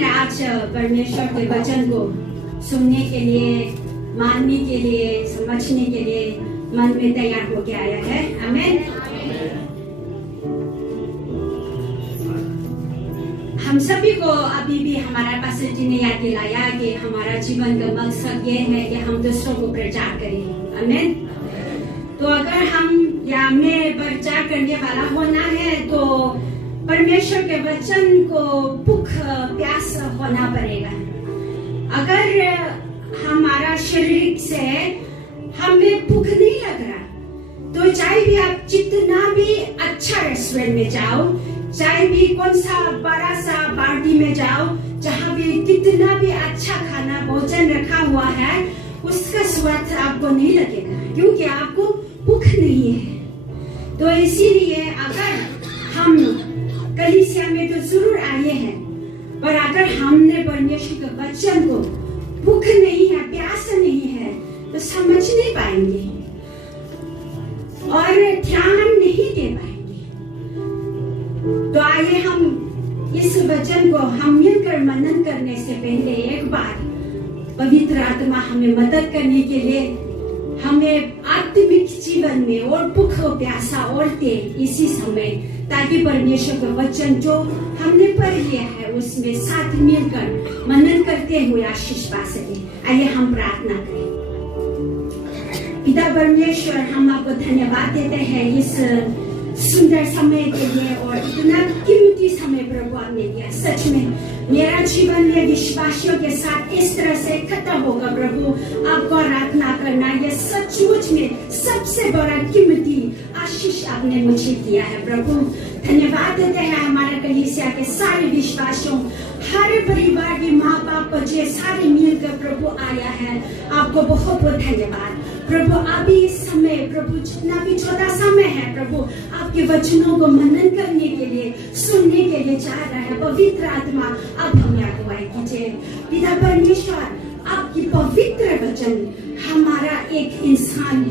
आज परमेश्वर के वचन को सुनने के लिए, मानने के लिए, समझने के लिए मन में तैयार होके आया है। आमीन। हम सभी को अभी भी हमारा पास्टर जी ने याद दिलाया कि हमारा जीवन का मकसद ये है कि हम दूसरों को प्रचार करें। आमीन। तो अगर हम या मैं प्रचार करने वाला होना है तो परमेश्वर के वचन को भूख प्यास होना पड़ेगा। अगर हमारा शरीर से हमें भूख नहीं लग रहा तो चाहे भी आप जितना भी अच्छा रेस्टोरेंट में जाओ, चाहे भी कौन सा बड़ा सा पार्टी में जाओ, जहाँ भी कितना भी अच्छा खाना भोजन रखा हुआ है, उसका स्वाद आपको नहीं लगेगा क्योंकि आपको भूख नहीं है। तो इसीलिए अगर हम कलीसिया में तो जरूर आए हैं, पर अगर हमने परमेश्वर के वचन को भूख नहीं है, प्यास नहीं है, तो समझ नहीं पाएंगे और ध्यान नहीं दे पाएंगे। तो आइए हम इस वचन को हम मिलकर मनन करने से पहले एक बार पवित्र आत्मा हमें मदद करने के लिए हमें आत्मिक जीवन में और भूख प्यासा और तेज इसी समय, ताकि परमेश्वर का वचन जो हमने पढ़ लिया है उसमें साथ मिलकर मनन करते हुए आशीष पा सके। आइए हम प्रार्थना करें। पिता परमेश्वर, हम आपको धन्यवाद देते हैं इस सुंदर समय के लिए और इतना कीमती समय प्रभु आपने दिया। सच में मेरा जीवन में विश्वासियों के साथ इस तरह से खत्म होगा प्रभु, आपको आराधना करना ये सचमुच में सबसे बड़ा कीमती आशीष आपने मुझे दिया है प्रभु। धन्यवाद देते हैं हमारे कलीसिया के सारे विश्वासियों, हर परिवार के माँ बाप बच्चे सारे मिलकर प्रभु आया है। आपको बहुत बहुत धन्यवाद प्रभु। अभी इस समय प्रभु जितना भी छोटा समय है प्रभु, आपके वचनों को मनन करने के लिए, सुनने के लिए चाह रहा है। पवित्र आत्मा आप हमें अगुवाई कीजिए। पिता परमेश्वर, आपकी पवित्र वचन हमारा एक इंसान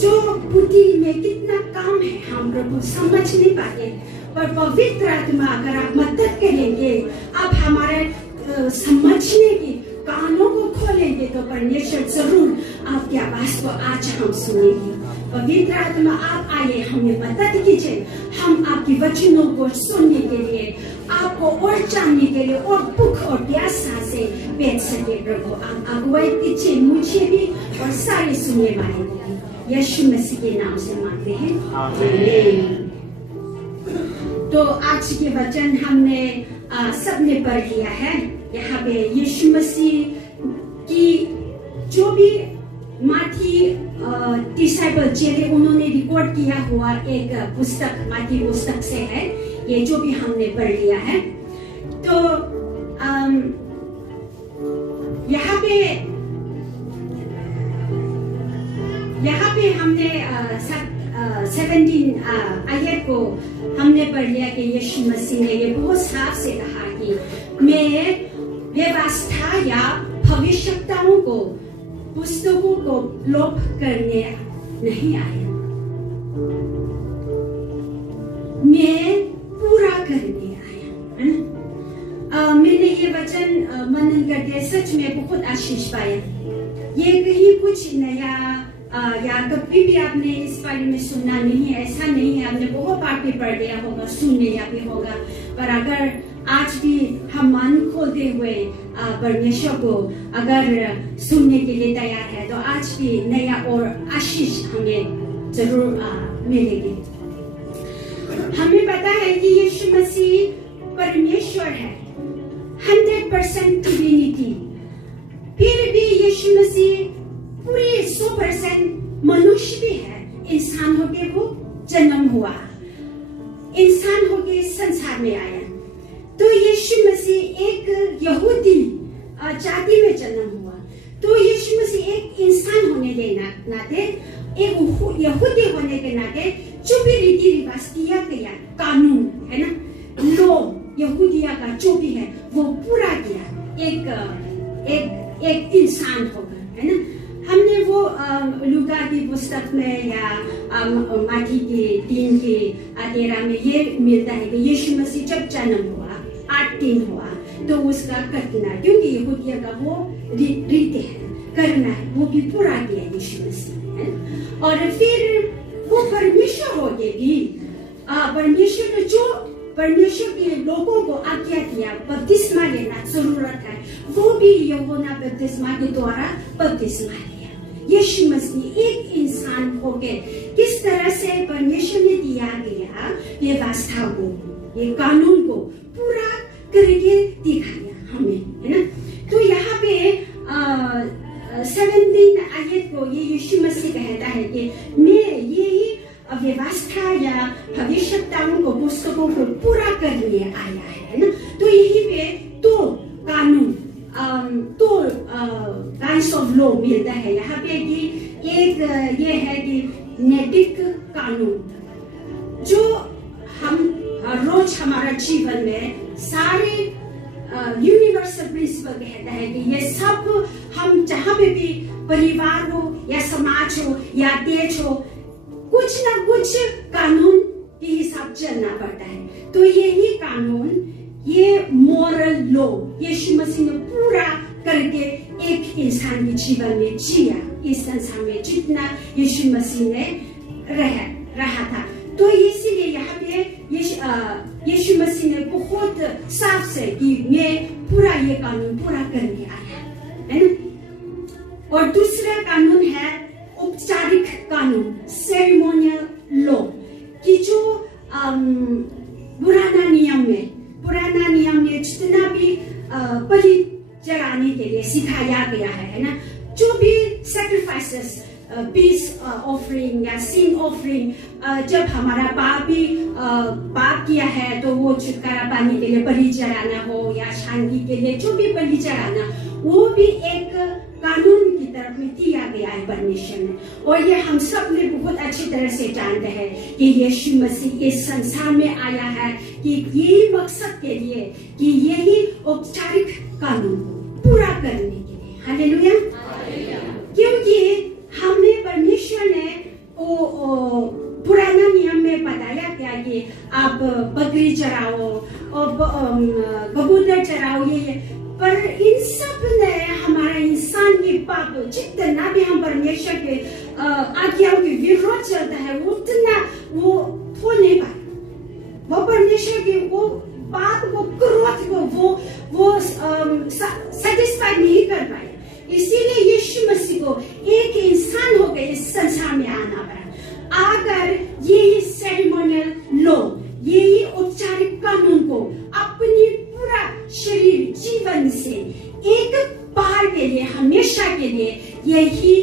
जो बुद्धि में कितना काम है हम प्रभु समझ नहीं पाए, पर पवित्र आत्मा अगर आप मदद करेंगे, आप हमारे समझने की कानों को खोलेंगे तो परमेश्वर जरूर आपकी आवाज को आज हम सुनेंगे। पवित्र आत्मा आप आइए, हमें मदद कीजिए, हम आपकी वचनों को सुनने के लिए, आपको और जानने के लिए और भूख और प्यासा से बैठ सके प्रभु। आप अगुवाई कीजिए मुझे भी और सारे सुनने वाले को भी, यीशु मसीह के नाम से मांगते हैं आमीन। तो आज के वचन हमने सबने पढ़ लिया है। यहाँ पे यीशु मसीह की जो भी माथी डिसाइपल चेले उन्होंने रिकॉर्ड किया हुआ एक पुस्तक माथी पुस्तक से है, ये जो भी हमने पढ़ लिया है। तो यहाँ पे हमने 17 आयत को हमने पढ़ लिया कि यीशु मसीह ने ये बहुत साफ से कहा कि मैं व्यवस्था या भविष्यवक्ताओं को पुस्तकों को लोप करने नहीं आया, मैं पूरा करने आया। मैंने ये वचन मनन करके सच में बहुत आशीष पाया। ये कहीं कुछ नया या कभी भी आपने इस बारे में सुनना नहीं है, ऐसा नहीं है। आपने बहुत बार भी पढ़ लिया होगा, सुन लिया भी होगा, पर अगर आज भी हम मन खोलते हुए परमेश्वर को अगर सुनने के लिए तैयार है तो आज भी नया और आशीष हमें जरूर मिलेगी। हमें पता है कि यीशु मसीह परमेश्वर है, 100% डिविनिटी, फिर भी यीशु मसीह पूरे 100% मनुष्य भी है। इंसान होके वो जन्म हुआ, इंसान होके संसार में आया। तो यीशु मसीह एक यहूदी जाति में जन्म हुआ, तो यीशु मसीह एक इंसान होने के नाते, एक यहूदी होने के नाते जो भी रीति रिवाज किया गया, कानून है ना, लो यहूदिया का जो भी है वो पूरा किया एक इंसान होकर, है ना। हमने वो लूका की पुस्तक में या माथी की 3 की 13 में ये मिलता है कि यीशु मसीह जब जन्म हुआ 8 दिन हुआ, तो उसका करना, क्योंकि यहूदियों का वो रीत है, करना है, वो भी पूरा किया यीशु मसीह ने। और फिर वो परमेश्वर हो गए भी, परमेश्वर ने जो परमेश्वर के लोगों को आज्ञा दिया बपतिस्मा लेना जरूरत है, वो भी यूहन्ना बपतिस्मा के द्वारा बपतिस्मा लिया। यीशु मसीह एक इंसान हो गए, किस तरह से परमेश्वर ने दिया गया व्यवस्था को, ये कानून को पूरा करके दिखाया हमें, है ना। तो यहाँ पे 17 आयत को ये यीशु मसीह कहता है कि मैं यही व्यवस्था या भविष्यवाणियों को, पुस्तकों को पूरा करने आया है ना। तो यही पे तो कानून, तो काइंड्स ऑफ लॉ मिलता है यहाँ पे कि एक ये है कि नैतिक कानून जो हम रोज हमारा जीवन में सारे यूनिवर्सल प्रिंसिपल कहता है कि ये सब हम जहाँ पे भी परिवार हो या समाज हो या देश हो, कुछ ना कुछ कानून के हिसाब चलना पड़ता है। तो यही कानून, ये मॉरल लॉ यीशु मसीह ने पूरा करके एक इंसान के जीवन में जिया, इस संसार में जितना यीशु मसीह ने रहा था। तो इसीलिए यहाँ पे यीशु मसीह ने बहुत साफ से कि मैं पूरा ये कानून पूरा करने आया, है ना। और दूसरा कानून है औपचारिक कानून, सेरेमोनियल लॉ, कि जो पुराना नियम में जितना भी बलि चढ़ाने के लिए सिखाया गया है ना, जो भी सैक्रिफाइसेस, पीस ऑफरिंग या सिन ऑफरिंग, जब हमारा पाप किया है तो वो छुटकारा पाने के लिए बलि चढ़ाना हो या शांति के लिए जो भी बलि चढ़ाना, वो भी एक कानून की तरफ में दिया गया है परमेश्वर ने। और ये हम सब ने बहुत अच्छी तरह से जानते हैं कि यीशु मसीह इस संसार में आया है कि यही मकसद के लिए, कि यही औपचारिक कानून को पूरा करने के लिए। हालेलुया। क्योंकि हमें परमेश्वर ने पुराना नियम में बताया क्या कि आप बकरी चराओ और कबूतर चराओ, ये पर इन सब ने हमारा इंसान के पाप, जितना भी हम परमेश्वर के आज्ञाओं के विरोध चलता है, उतना वो हो नहीं पाए, वो परमेश्वर के वो बात को, क्रोध को वो सेटिस्फाई नहीं कर पाए। इसीलिए यीशु मसीह को एक इंसान हो गए इस संसार में आना पड़ा। अगर यही सेरेमोनियल लॉ, यही औपचारिक कानून को अपनी पूरा शरीर जीवन से एक बार के लिए, हमेशा के लिए यही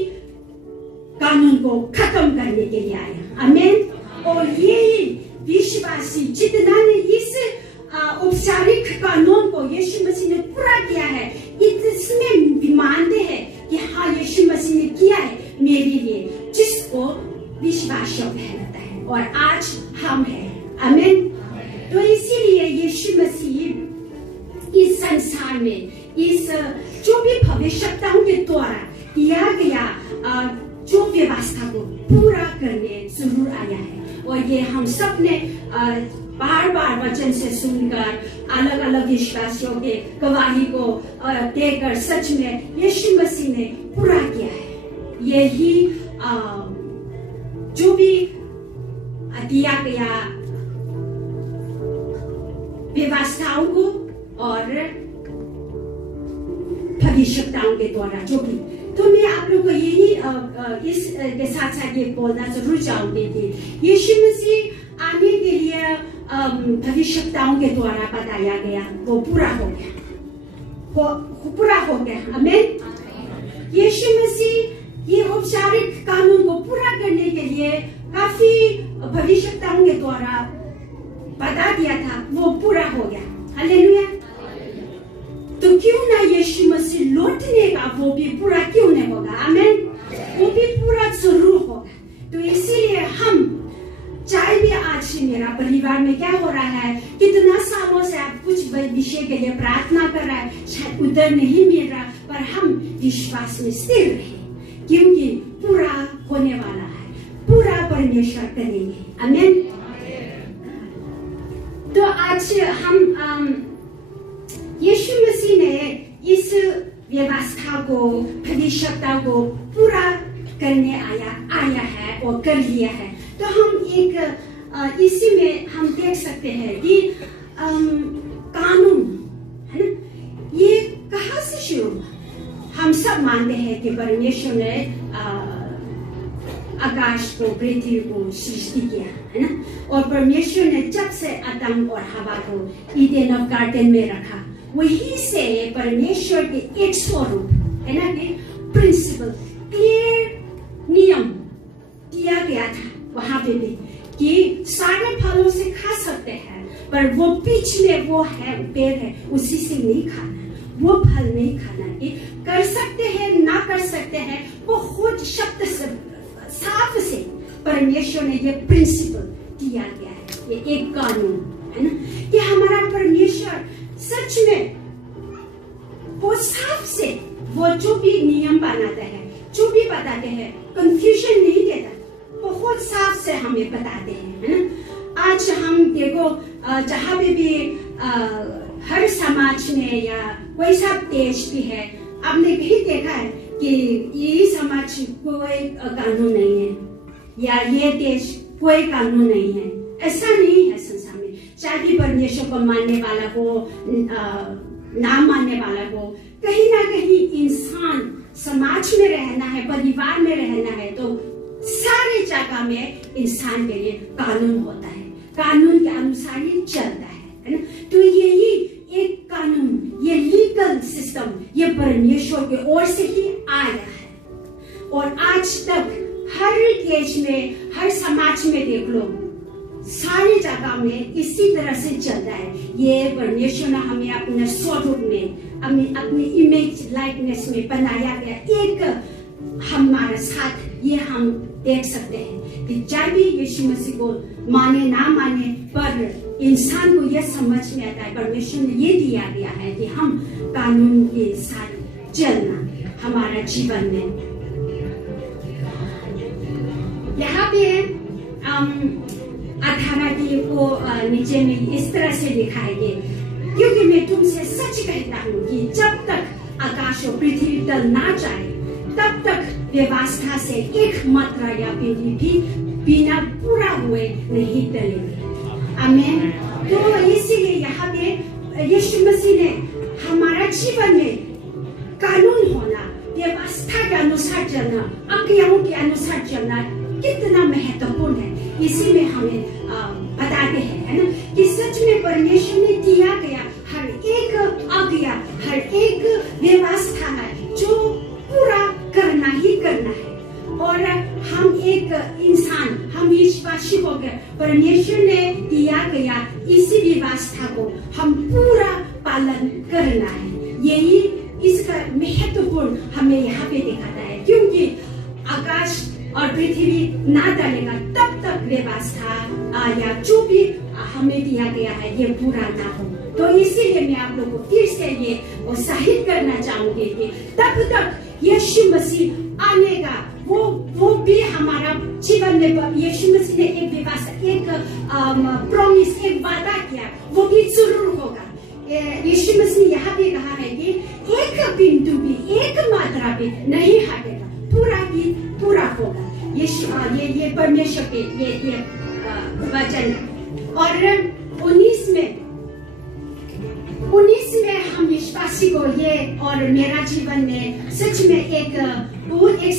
कानून को खत्म करने के लिए आया। आमीन। और यही विश्वासी जितना ने इस औपचारिक कानून को यीशु मसीह ने पूरा किया है, इसमें मानते हैं कि हाँ यीशु मसीह ने किया है मेरे लिए, जिसको विश्वास कहलाता है। और आज हम हैं। आमीन। तो इसीलिए यीशु मसीह इस संसार में इस जो भी भविष्यवाणियों के द्वारा दिया गया जो व्यवस्था को पूरा करने जरूर आया है। और ये हम सब ने बार बार वचन से सुनकर, अलग अलग विश्वासियों के गवाही को देकर सच में यीशु मसीह ने पूरा किया है। यही जो भी दिया गया व्यवस्थाओं को और भविष्यवाणियों के द्वारा जो भी, तो मैं आप लोगों को यही इस के साथ साथ ये बोलना जरूर चाहूंगी कि यीशु मसीह आने के लिए भविष्यवाणियों के द्वारा बताया गया वो पूरा हो गया, वो पूरा हो गया। आमीन। यीशु मसीह ये औपचारिक कानून को पूरा करने के लिए काफी भविष्यवाणियों के द्वारा बता दिया था, वो पूरा हो गया। हालेलुया। तो क्यों ना यीशु मसीह लौटने का वो भी पूरा क्यों नहीं होगा? आमीन। वो भी पूरा जरूर होगा। तो इसीलिए हम चाहे भी आज मेरा परिवार में क्या हो रहा है, कितना सालों से आप कुछ विषय के लिए प्रार्थना कर रहा है, शायद उधर नहीं मिल रहा, पर हम विश्वास में स्थिर रहे, क्योंकि पूरा होने वाला है, पूरा परमेश्वर करेंगे। आमीन। तो आज हम यीशु भविष्यता को पूरा करने आया है और कर लिया है। तो हम एक इसी में हम देख सकते हैं कि कानून है ना, ये कहाँ से शुरू हुआ? हम सब मानते हैं कि परमेश्वर ने आकाश को, पृथ्वी को सृष्टि किया है ना, और परमेश्वर ने जब से आदम और हवा को ईडन ऑफ गार्डन में रखा, वही से परमेश्वर के एक स्वरूप है ना, कि प्रिंसिपल क्लियर नियम दिया गया था वहां पे भी कि सारे फलों से खा सकते हैं, पर वो बीच में वो है पेड़ है, उसी से नहीं खाना, वो फल नहीं खाना। कि कर सकते हैं ना कर सकते हैं, वो खुद शब्द से साफ से परमेश्वर ने ये प्रिंसिपल दिया गया है, ये एक कानून है ना, कि हमारा परमेश्वर सच में वो साफ से वो जो भी नियम बनाते हैं, जो भी बताते हैं, कंफ्यूजन नहीं देता, बहुत साफ से हमें बताते हैं है ना। आज हम देखो जहाँ भी हर समाज में या कोई सा देश भी है, आपने भी देखा है कि ये समाज कोई कानून नहीं है या ये देश कोई कानून नहीं है, ऐसा नहीं है संसार में। चाहे भी परमेश्वर को मानने वाला हो, ना मानने वाला हो, कहीं ना कहीं इंसान समाज में रहना है, परिवार में रहना है, तो सारे जगह में इंसान के लिए कानून होता है, कानून के अनुसार ही चलता है ना। तो यही एक कानून, ये लीगल सिस्टम, ये परमेश्वर की ओर से ही आया है, और आज तक हर देश में, हर समाज में देख लो, सारी जगह में इसी तरह से चलता है। ये परमेश्वर ने हमें अपने स्वरूप में, अपनी इमेज लाइकनेस में बनाया गया एक हमारे साथ, ये हम देख सकते हैं कि चाहे भी यीशु मसीह को माने ना माने, पर इंसान को यह समझ में आता है, परमेश्वर ने ये दिया गया है कि हम कानून के साथ चलना हमारा जीवन में। यहाँ पे 18 को नीचे में इस तरह से लिखा है कि क्योंकि मैं तुमसे सच कहता हूँ कि जब तक आकाश और पृथ्वी टल ना जाए, तब तक व्यवस्था से एक मात्रा या बिंदी भी बिना पूरा हुए नहीं टलेगी। आमीन। तो इसीलिए यहाँ पे यीशु मसीह ने हमारा जीवन में कानून होना, व्यवस्था के अनुसार चलना, आज्ञाओं के अनुसार चलना कितना महत्वपूर्ण है, इसी में हमें बताते हैं है ना, कि सच में परमेश्वर ने दिया गया हर एक आज्ञा, हर एक व्यवस्था है जो पूरा करना ही करना है। और हम एक इंसान, हम विश्वासी हो गए, परमेश्वर ने दिया गया इसी व्यवस्था को हम पूरा पालन करना है। यही इसका महत्वपूर्ण हमें यहाँ पे दिखाता है, क्योंकि आकाश और पृथ्वी ना टलेगा तब तक व्यवस्था या जो भी हमें दिया गया है ये पूरा ना हो। तो इसीलिए मैं आप लोगों को फिर से ये उत्साहित करना चाहूंगी कि तब तक यीशु मसीह आने का वो भी हमारा जीवन में, यीशु मसीह ने एक व्यवस्था, एक प्रॉमिस, एक वादा किया, वो भी जरूर होगा। यीशु मसीह यहाँ पे कहा है कि एक बिंदु भी, एक मात्रा भी नहीं हटेगा, पूरा ही पूरा होगा। ये परमेश्वर के ये वचन। और 19 में हम विश्वासी को ये, और मेरा जीवन में सच में एक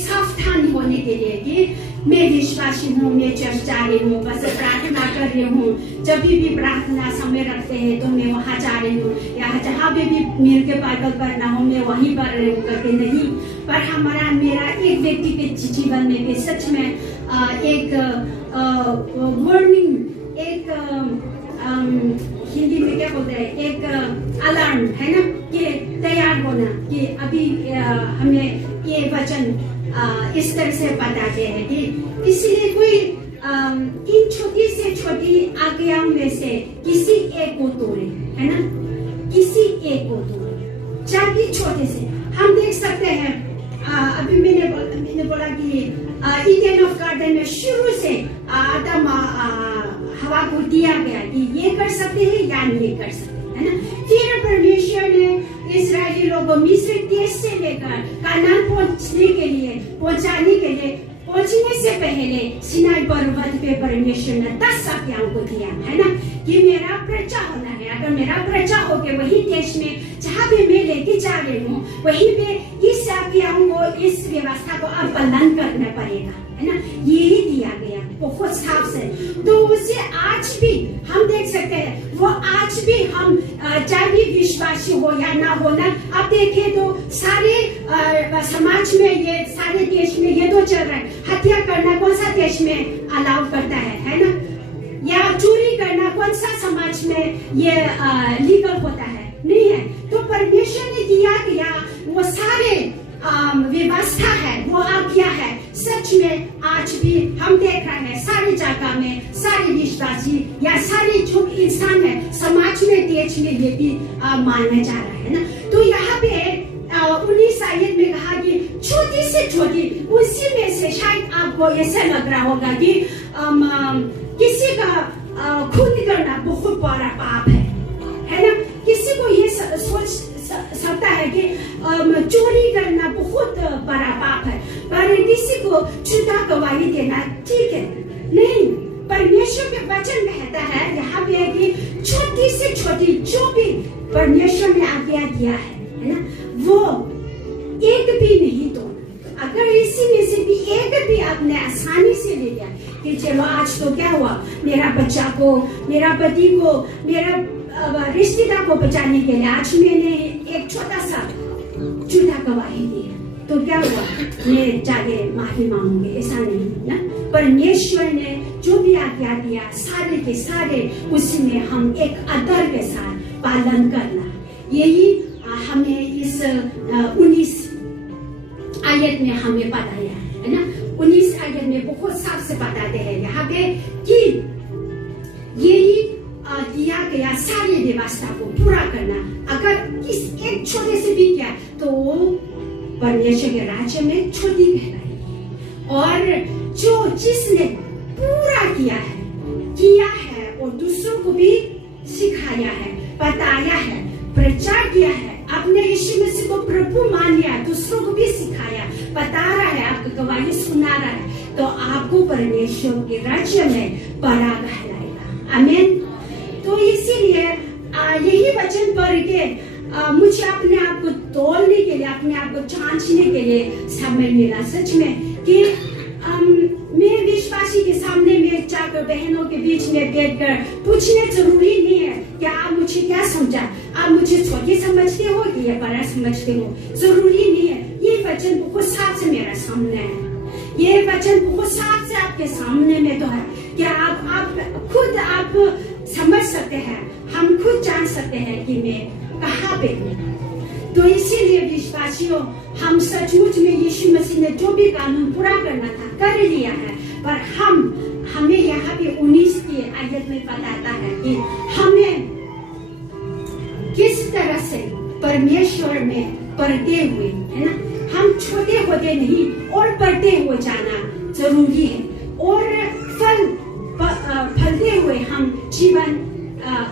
सावधान होने के लिए कि मैं विश्वासी हूँ, मैं चर्च जा रही हूँ, बस प्रार्थना कर रही हूँ, जब भी प्रार्थना समय रखते हैं तो मैं वहाँ जा रही हूँ, या जहाँ भी मिल के बाइबल पढ़ना हो मैं वहीं पढ़ रही हूँ करके नहीं। पर मेरा एक व्यक्ति के जीवन में भी सच में एक वार्निंग, एक हिंदी में क्या बोलते हैं, एक अलार्म है ना, कि तैयार होना, कि अभी हमें ये वचन इस तरह से बताते हैं कि इसलिए कोई इन छोटी से छोटी आज्ञाओं में से किसी एक को तोड़े, है ना, किसी एक को तोड़े, चाहे छोटे से। हम देख सकते हैं अभी मैंने बोला कि ईडन ऑफ गार्डन में शुरू से आदम हवा को दिया गया कि ये कर सकते हैं या नहीं कर सकते, है ना। फिर परमेश्वर ने इस्राएली लोगों को मिस्र देश से लेकर कानान पहुंचने से पहले सिनाई पर्वत पे परमेश्वर ने 10 आज्ञाओं को दिया है ना, कि मेरा प्रजा होना है। अगर मेरा प्रजा हो के वही देश में जहाँ भी मैं लेके जा रही हूँ वहीं पे इस आज्ञाओं को, इस व्यवस्था को अब पालन करना पड़ेगा, है ना। यही दिया गया बहुत साफ से। तो उसे आज भी हम देख सकते हैं, वो आज भी हम चाहे भी विश्वासी हो या ना हो ना, अब देखें तो सारे समाज में, ये सारे देश में ये तो चल रहा है। हत्या करना कौन सा देश में अलाउ करता है ना, या चोरी करना कौन सा समाज में ये लीगल होता है, नहीं है। तो परमेश्वर ने दिया गया वो सारे व्यवस्था है, वो आज्ञा है, सच में आज भी हम देख रहे हैं सारी जगह में, सारे विश्वासी या सारे जो इंसान है समाज में, देश में ये भी माना जा रहा है ना। तो यहाँ पे 19 आयत में कहा कि छोटी से छोटी, उसी में से शायद आपको ऐसा लग रहा होगा कि किसी का खून करना बहुत बड़ा पाप है ना। किसी को ये सोच सकता है कि चोरी करना बहुत बड़ा पाप है, पर किसी को झूठा गवाही देना ठीक है, नहीं। परमेश्वर के वचन में कहता है यहाँ पे कि छोटी से छोटी जो भी परमेश्वर ने आज्ञा दिया है ना, वो एक भी नहीं तोड़ना। अगर इसी में से भी एक भी आपने आसानी से ले लिया कि चलो आज तो क्या हुआ, मेरा बच्चा को, मेरा पति को, मेरा रिश्तेदार को बचाने के लिए आज मैंने एक छोटा सा झूठा गवाही दी, तो क्या हुआ, मैं जाके माफी मांगूंगी, ऐसा नहीं ना। परमेश्वर ने जो भी आज्ञा दिया सारे के सारे उसमें हम एक आदर के साथ पालन करना, यही हमें इस 19 आयत में हमें बताया है ना। 19 आयत में बहुत साफ से बताते हैं यहाँ पे कि यही दिया गया सारी व्यवस्था को पूरा करना। अगर किस एक छोटे से भी किया तो परमेश्वर के राज्य में छोटी कहलाएगी, और जो जिसने पूरा किया है और दूसरों को भी सिखाया है, बताया है, प्रचार किया है, अपने यीशु मसीह को प्रभु मान लिया, दूसरों को भी सिखाया, बता रहा है, आपको गवाही सुना रहा है, तो आपको परमेश्वर के राज्य में बड़ा कहलाएगा। आमीन। तो इसीलिए यही वचन पढ़ के मुझे अपने आप को तोलने के लिए, अपने आप को जांचने के लिए समय मिला सच में, कि मैं विश्वासी के सामने में जाकर बहनों के बीच में बैठकर पूछने जरूरी नहीं है कि आप मुझे क्या समझा, आप मुझे छोटी समझते हो कि ये बड़ा समझते हो, जरूरी नहीं है। ये वचन बहुत साफ से मेरे सामने है, ये वचन बहुत साफ से आपके सामने में तो है कि आप खुद आप समझ सकते हैं, हम खुद जान सकते हैं कि मैं कहाँ पे हूँ। तो इसीलिए विश्वासियों, हम सचमुच में यीशु मसीह ने जो भी कानून पूरा करना था कर लिया है, पर हमें यहाँ पे 19 की आयत में बताता है कि हमें किस तरह से परमेश्वर में बढ़ते हुए, है ना, हम छोटे होते नहीं और बढ़ते हुए जाना जरूरी है, और फलते हुए हम जीवन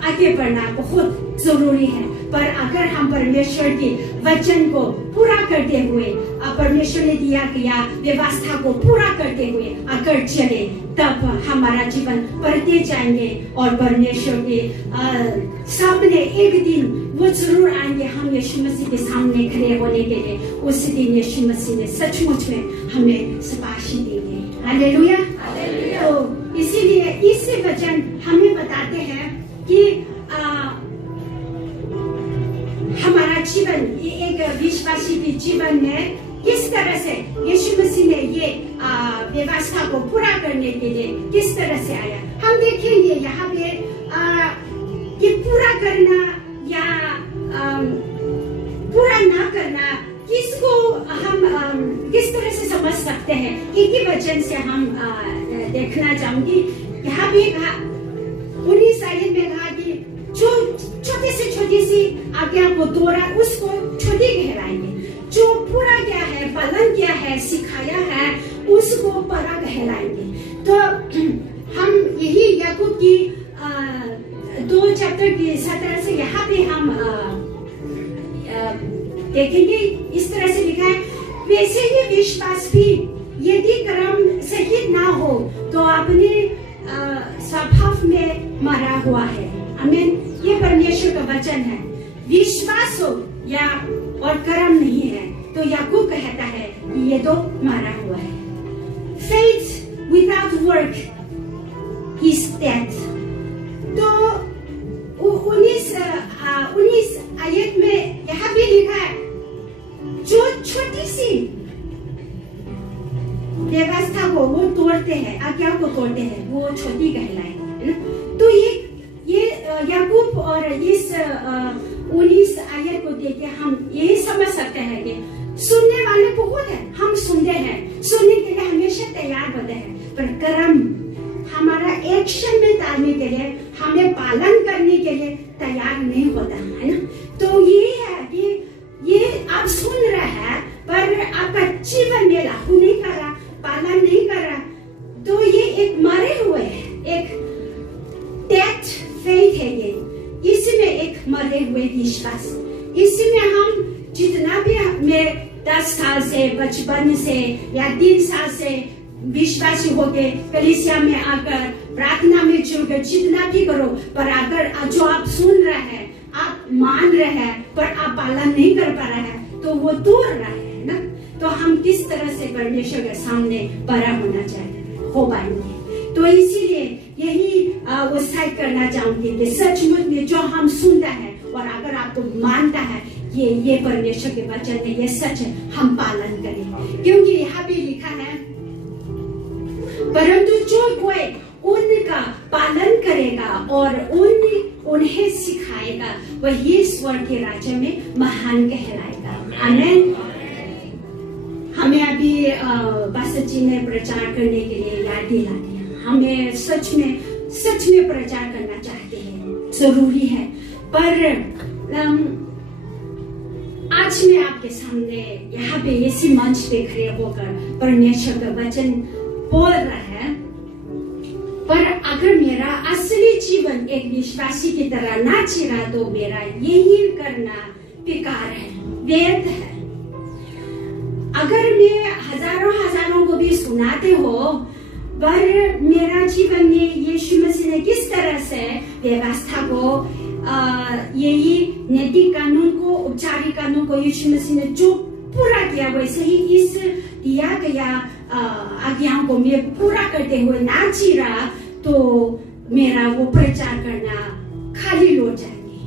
आगे बढ़ना बहुत जरूरी है। पर अगर हम परमेश्वर के वचन को पूरा करते हुए, परमेश्वर ने दिया गया व्यवस्था को पूरा करते हुए अगर चले, तब हमारा जीवन बढ़ते जाएंगे, और परमेश्वर के सामने एक दिन वो जरूर आएंगे, हम यीशु मसीह के सामने खड़े होने के लिए। उस दिन यीशु मसीह ने सचमुच में हमें शाबाशी देंगे। हालेलुया। तो इसीलिए इस वचन हमें बताते हैं कि हमारा जीवन, एक विश्वासी के जीवन में किस तरह से यीशु मसीह ने ये व्यवस्था को पूरा करने के लिए किस तरह से आया। हम देखेंगे यहाँ पे कि पूरा करना या पूरा ना करना किसको हम किस तरह से समझ सकते हैं। एक ही वचन से हम देखना चाहूंगी। यहाँ भी 19 आयत में कहा कि जो छोटी से छोटी सी आज्ञा को तोड़ा उसको छोटी कहलाएंगे, जो पूरा किया है, पालन किया है, सिखाया है, उसको बड़ा कहलाएंगे। तो हम यही याकूब की 2 चैप्टर की 17 से यहाँ पे हम देखेंगे इस तरह से लिखा है, वैसे ही विश्वास भी यदि कर्म सहित ना हो तो अपने स्वभाव में मरा हुआ है। आमीन। ये परमेश्वर का वचन है। विश्वास हो या और कर्म नहीं है तो याकूब कहता है कि ये तो मरा हुआ है। Faith without work is dead। तो 19 आयत में यहाँ भी लिखा है, जो छोटी सी व्यवस्था को वो तोड़ते हैं, आज्ञा को तोड़ते हैं, वो छोटी कहलाएगी, है ना। तो ये याकूब और इस 19 आयत को देख के हम ये समझ सकते हैं कि सुनने वाले बहुत है, हम सुनते हैं, सुनने के लिए हमेशा तैयार होते हैं, पर कर्म हमारा एक्शन में डालने के लिए, हमें पालन करने के लिए तैयार नहीं होता, है ना। तो ये है कि ये आप सुन रहे हैं पर आपका जीवन में लागू नहीं कर रहा, पालन नहीं कर रहा, तो ये एक मरे हुए है, एक डेथ फेथ है। ये इसमें एक मरे हुए विश्वास, इसमें हम जितना भी हमें 10 साल से, बचपन से या 3 साल से विश्वासी होके कलीसिया में आकर प्रार्थना में जुड़कर जितना भी करो, पर अगर जो आप सुन रहे हैं, आप मान रहे हैं, पर आप पालन नहीं कर पा रहे हैं, तो वो दूर रहा है ना। तो हम किस तरह से परमेश्वर के सामने बड़ा होना चाहिए, हो पाएंगे। तो इसीलिए यही उत्साहित करना चाहूंगी कि सचमुच में जो हम सुनता है और अगर आपको मानता है ये परमेश्वर के वचन है, ये सच है, हम पालन करें। क्योंकि यहाँ भी लिखा है, परंतु जो कोई उनका पालन करेगा और उन्हें सिखाएगा, वही स्वर्ग के राज्य में महान कहलाएगा। आमीन। हमें अभी पास्टर जी ने प्रचार करने के लिए याद दिला दिया। हमें सच में प्रचार करना चाहते हैं, जरूरी है। पर आज मैं आपके सामने यहाँ पे इसी मंच पे खड़े होकर परमेश्वर का वचन बोल रहा है, पर अगर मेरा असली जीवन एक विश्वासी की तरह ना जी रहा तो मेरा यही करना बेकार है, व्यर्थ है। अगर मैं हजारों को भी सुनाते हो, पर मेरा जीवन में यीशु मसीह ने किस तरह से व्यवस्था को, यही नैतिक कानून को, औपचारिक कानून को यीशु मसीह ने जो पूरा किया, वैसे ही इस दिया गया आज्ञाओं को मैं पूरा करते हुए ना जी रहा तो मेरा वो प्रचार करना खाली लौट जाएंगे,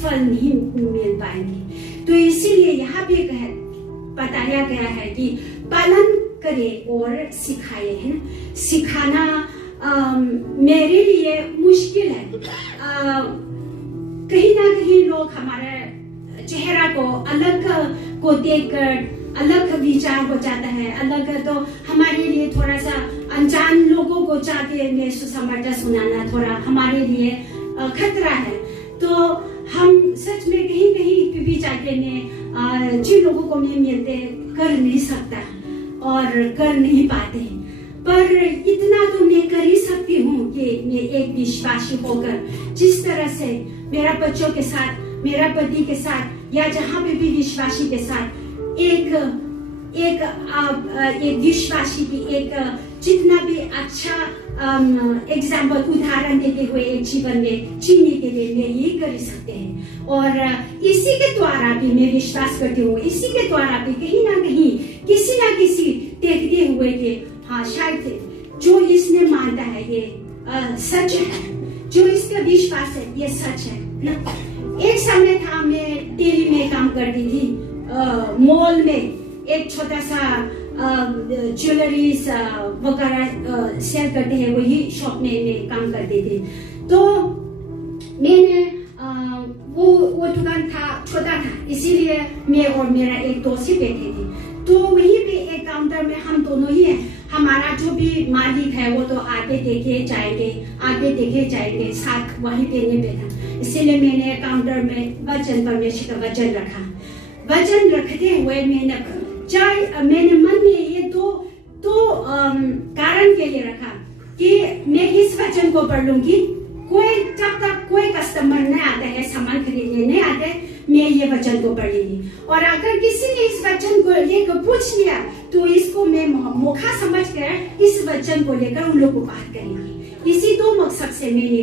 फल नहीं मिल पाएंगे। तो इसीलिए यहाँ भी बताया गया है कि पालन करे और सिखाए, है ना। सिखाना मेरे लिए मुश्किल है। कहीं ना कहीं लोग हमारे चेहरा को अलग को देखकर अलग विचार हो जाता है, अलग। तो हमारे लिए थोड़ा सा अनजान लोगों को जाके मैं सुसमाचार सुनाना थोड़ा हमारे लिए खतरा है। तो हम सच में कहीं कहीं भी जाके जिन लोगों को मैं मिलते कर नहीं सकता और कर नहीं पाते, पर इतना तो मैं कर ही सकती हूँ कि मैं एक विश्वासी होकर जिस तरह से मेरा बच्चों के साथ, मेरा पति के साथ या जहाँ पे भी विश्वासी के साथ एक विश्वासी की एक जितना भी अच्छा एग्जाम्पल, उदाहरण देते हुए एक जीवन में जीने के लिए मैं ये कर सकते हैं। और इसी के द्वारा भी मैं विश्वास करती हूँ, इसी के द्वारा भी कहीं ना कहीं किसी ना किसी देखते हुए कि हाँ शायद जो इसने मानता है ये सच है, जो इसका विश्वास है ये सच है ना। एक समय था मैं दिल्ली में काम करती थी, मॉल में एक छोटा सा ज्वेलरीज वगैरह सेल करते हैं, वही शॉप में मैं काम करती थी। तो मैंने वो दुकान था, छोटा था, इसीलिए मैं और मेरा एक दोस्त ही बैठे थे। तो वहीं पे एक काउंटर में हम दोनों ही हैं, हमारा जो भी मालिक है वो तो आगे देखे जाएंगे, साथ वहीं पे नहीं बैठा। इसीलिए मैंने काउंटर में परमेश्वर का वचन रखा। वचन रखते हुए मैंने मन में ये दो कारण के लिए रखा कि मैं इस वचन को पढ़ लूंगी जब तक कोई कस्टमर नहीं आता है, सामान खरीदने नहीं आते, मैं ये वचन को पढ़ेगी। और अगर किसी ने इस वचन को लेकर पूछ लिया तो इसको मैं मौका समझकर इस वचन को लेकर उन लोगों को बात करेंगी। इसी दो मकसद से मैंने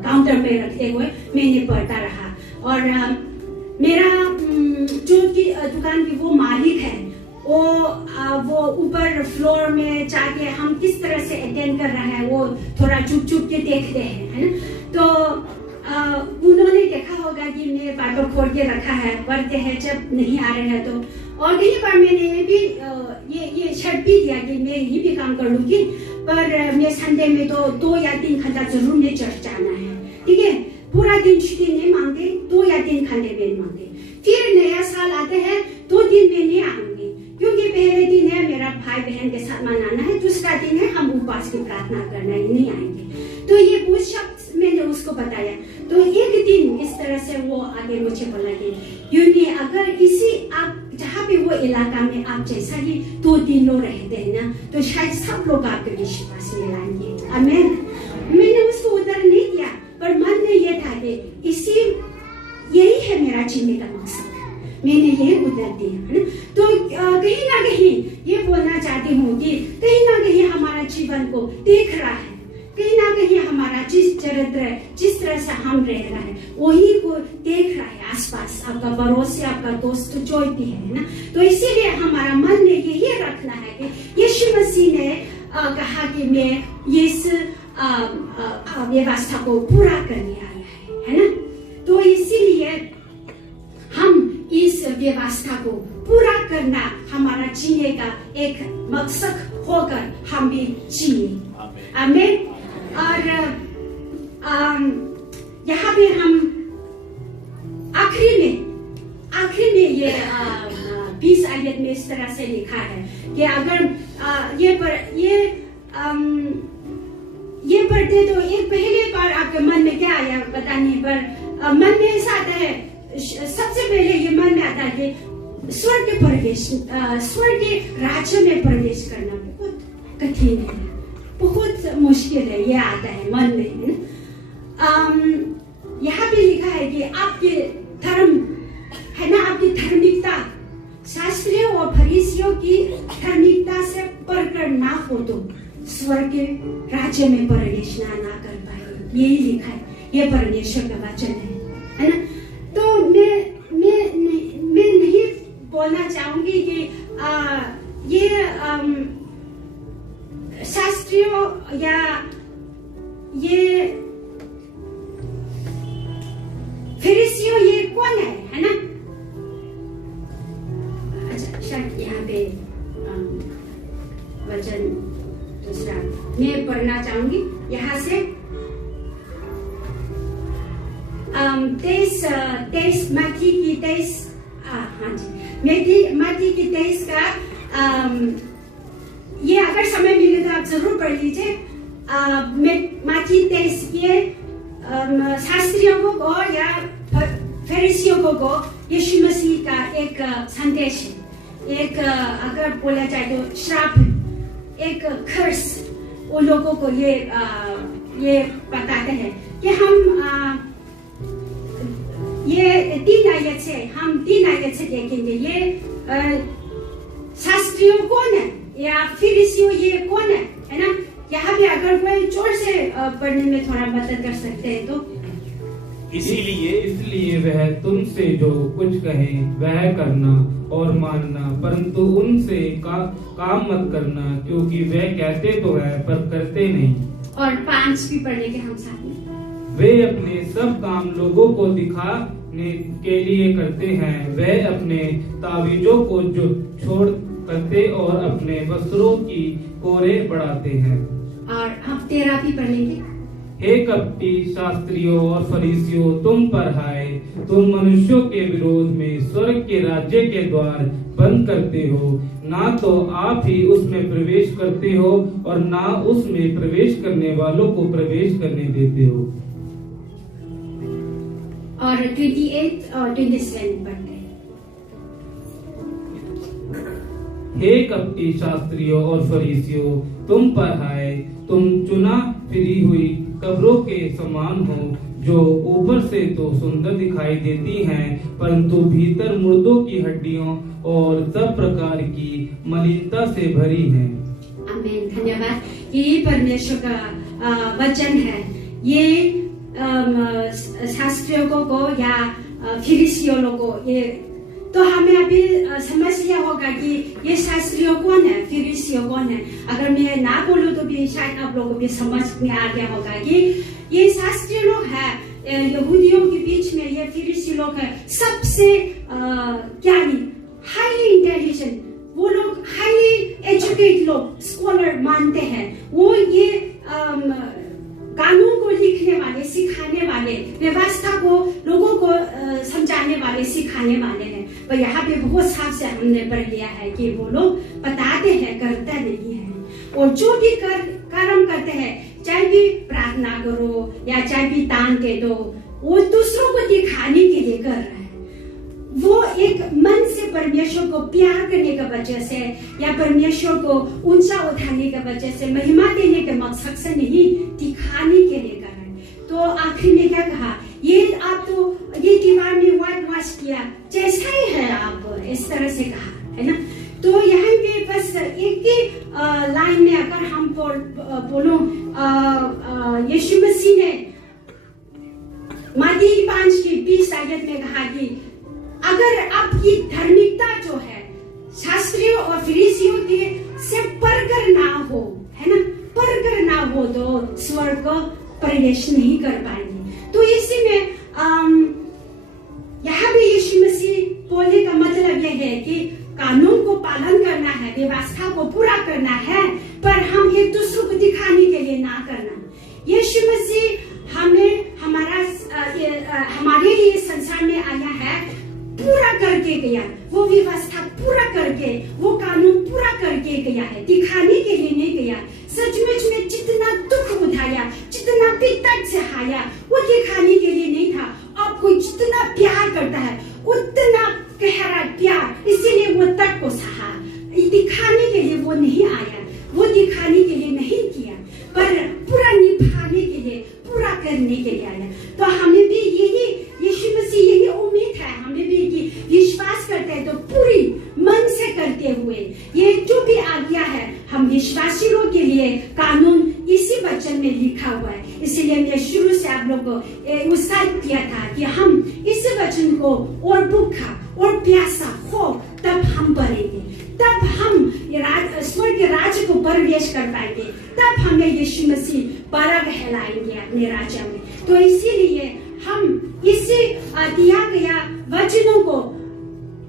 काउंटर पे रखते हुए मैंने पढ़ता रहा। और मेरा जो दुकान की वो मालिक है, वो ऊपर फ्लोर में जाके हम किस तरह से अटेंड कर रहा है वो थोड़ा चुप चुप के देखते हैं, है ना। तो उन्होंने देखा होगा कि मैं बाइबल खोल के रखा है, पढ़ते हैं जब नहीं आ रहे हैं तो। और कई बार मैंने ये भी ये शर्त भी दिया कि मैं ये भी काम कर लूंगी, पर मैं संडे में तो 2 या 3 घंटा जरूर मैं चर्च जाना है, ठीक है। पूरा दिन छुट्टी नहीं मांगते, 2 या 3 घंटे में मांगते। फिर नया साल आते हैं, 2 दिन में नहीं आऊंगी, क्योंकि पहले दिन है मेरा भाई बहन के साथ मनाना है, दूसरा दिन है हम उपवास की प्रार्थना करना है, नहीं आएंगे। तो ये वो शब्द मैंने उसको बताया। तो एक दिन इस तरह से वो आगे मुझे बोला कि यूनी, अगर इसी आप जहाँ पे वो इलाका में आप जैसा ही 2-3 लोग रहते हैं ना, तो शायद सब लोग आपके विश्वास में लाएंगे। आमीन। मैंने उसको उत्तर नहीं दिया, पर मन में ये था कि यही है मेरा जीने का मकसद, मैंने ये उत्तर दिया, है ना। तो कहीं ना कहीं ये बोलना चाहती हूँ कि कहीं ना कहीं हमारा जीवन को देख रहा है, कहीं ना कहीं हमारा जिस चरित्र जिस तरह से हम रह रहा है वही को देख रहा है आसपास, आपका पड़ोसी, आपका दोस्त जो भी है ना। तो इसीलिए हमारा मन में यही रखना है कि यीशु मसीह ने कहा कि मैं इस व्यवस्था को पूरा करने आया है ना। तो इसीलिए हम इस व्यवस्था को पूरा करना हमारा जीने का एक मकसद होकर हम भी जिए। आमीन। और यहाँ पे हम आखिरी में ये 20 आयत में इस तरह से लिखा है कि अगर ये पढ़ते तो एक पहले बार आपके मन में क्या आया बताने पर मन में ऐसा आता है, सबसे पहले ये मन में आता है कि स्वर्ग के राज्य में प्रवेश करना बहुत कठिन है, बहुत मुश्किल है, ये आता है मन में, है ना। यहाँ पे लिखा है कि आपके धर्म है ना, आपकी धार्मिकता शास्त्रियों और फरीसियों की धार्मिकता से बढ़कर ना हो तो स्वर्ग के राज्य में प्रवेश ना कर पाए, यही लिखा है, ये परमेश्वर का वचन है ना। तो मैं नहीं बोलना चाहूंगी कि ये शास्त्रियों या ये फरीसियों ये कौन है ना। अच्छा, शायद यहाँ पे वचन दूसरा मैं पढ़ना चाहूंगी यहाँ से 23 मत्ती की 23 हाँ जी मत्ती की 23 का ये अगर समय मिले तो आप जरूर पढ़ लीजिए। मत्ती 23 के शास्त्रियों को या फरीसियों को यीशु मसीह का एक संदेश है, एक अगर बोला जाए तो श्राप, एक कर्स उन लोगों को ये बताते हैं कि हम ये 3 आयत से देखेंगे ये शास्त्रियों कौन है या फरीसियों ये कौन है ना। यहाँ पे अगर कोई जोर से पढ़ने में थोड़ा मदद कर सकते हैं तो। इसलिए वह तुमसे जो कुछ कहे वह करना और मानना, परंतु उनसे काम मत करना, क्योंकि वह कहते तो है पर करते नहीं। और 5 भी पढ़ने के हम साथ में। वे अपने सब काम लोगों को दिखाने के लिए करते हैं, वे अपने तावीजों को जो छोड़ करते और अपने वस्त्रों की कोरे बढ़ाते हैं। और हम 13 भी पढ़ेंगे। हे कपटी शास्त्रियों और फरीसियों, तुम पर हाय, तुम मनुष्यों के विरोध में स्वर्ग के राज्य के द्वार बंद करते हो, ना तो आप ही उसमें प्रवेश करते हो और ना उसमें प्रवेश करने वालों को प्रवेश करने देते हो। और 28 और 27 पढ़ते हैं। हे कपटी शास्त्रियों और फरीसियों, तुम पर हाय, तुम चुना फिरी हुई कब्रों के समान हो, जो ऊपर से तो सुंदर दिखाई देती हैं, परंतु भीतर मुर्दों की हड्डियों और सब प्रकार की मलिनता से भरी हैं। आमीन। धन्यवाद। ये परमेश्वर का वचन है। ये शास्त्रियों को या फरीसियों को, ये तो हमें अभी समझ लिया होगा कि ये शास्त्रियों कौन है, फरीसियों कौन है। अगर मैं ना बोलूं तो भी शायद आप लोगों को भी समझ में आ गया होगा कि ये शास्त्रीय लोग हैं यहूदियों के बीच में। ये फरीसी लोग हैं सबसे ज्ञानी, हाईली इंटेलिजेंट, वो लोग हाईली एजुकेटेड लोग, स्कॉलर मानते हैं। वो ये कानून को लिखने वाले, सिखाने वाले, व्यवस्था को लोगों को समझाने वाले, सिखाने वाले हैं। पर यहाँ पे बहुत साफ से हमने पढ़ लिया है कि वो लोग बताते हैं, करते नहीं है। और जो भी कर्म करते हैं, चाहे भी प्रार्थना करो या चाहे भी दान दे दो, वो दूसरों को दिखाने के लिए कर रहे हैं। वो एक मन से परमेश्वर को प्यार करने की वजह से या परमेश्वर को ऊंचा उठाने की वजह से, महिमा देने के मकसद से नहीं, दिखाने के लिए कर रहे हैं। तो आखिर में क्या कहा, ये आप तो ये दीवार में व्हाइट वॉश किया जैसा ही है, आप इस तरह से कहा है ना। तो यहाँ पे बस एक ही लाइन में अगर हम बोलो, यीशु मसीह ने मत्ती 5:20 आयत में कहा कि अगर आपकी धार्मिकता जो है शास्त्रियों और फरीसियों के से परगर ना हो, है ना, परगर ना हो तो स्वर्ग को प्रवेश नहीं कर पाएंगे। तो इसी में यहाँ भी यीशु मसीह बोलने का मतलब यह है कि कानून को पालन करना है, व्यवस्था को पूरा करना है, पर हम एक दूसरे को दिखाने के लिए ना करना। यीशु मसीह हमें हमारे लिए संसार में आया है, पूरा करके गया, वो व्यवस्था पूरा करके, वो कानून पूरा करके गया है, दिखाने के लिए नहीं गया। सचमुच में जितना दुख उठाया, जितना पिता सहाया, वो दिखाने के लिए नहीं था। आपको जितना प्यार करता है उतना गहरा प्यार, इसीलिए वो तक को सहा, दिखाने के लिए वो नहीं आया, वो दिखाने के लिए नहीं किया, पर पूरा निभाने के लिए, पूरा करने के लिए आया। तो हमें भी यही यीशु मसीह यही उम्मीद है हमें भी कि विश्वास करते हैं तो पूरी मन से करते हुए, ये जो भी आज्ञा है हम विश्वासियों के लिए कानून इसी वचन में लिखा हुआ है। इसलिए मैं शुरू से आप लोग को उत्साहित किया था कि हम इस वचन को और भूखा और प्यासा हो तब हम पढ़ेंगे, तब हम स्वर्ग के राज्य को प्रवेश कर पाएंगे, तब हमें यीशु मसीह बड़ा कहलाएंगे अपने राज्य में। तो इसीलिए हम इसी दिया गया वचनों को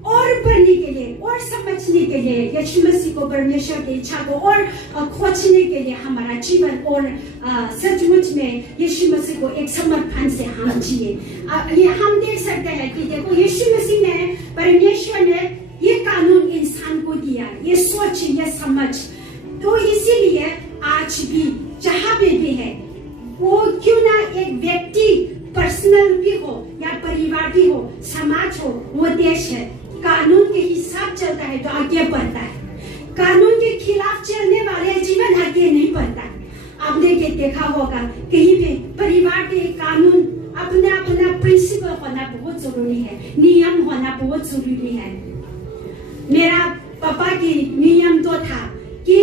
और पढ़ने के लिए और समझने के लिए, यीशु मसीह को, परमेश्वर की इच्छा को और खोजने के लिए हमारा जीवन और सचमुच में यीशु मसीह को एक समर्पण से हम जिए। ये हम देख सकते हैं कि देखो यीशु मसीह ने, परमेश्वर ने ये कानून इंसान को दिया, ये सोच, ये समझ। तो इसीलिए आज भी जहाँ पे भी है, वो क्यों ना एक व्यक्ति पर्सनल भी हो या परिवार भी हो, समाज हो, वो देश है, कानून के हिसाब चलता है तो आगे बढ़ता है। कानून के खिलाफ चलने वाले जीवन आगे नहीं बढ़ता है। आपने देखा होगा कहीं पे परिवार के कानून, अपना अपना प्रिंसिपल होना बहुत जरूरी है, नियम होना बहुत जरूरी है। मेरा पापा की नियम तो था कि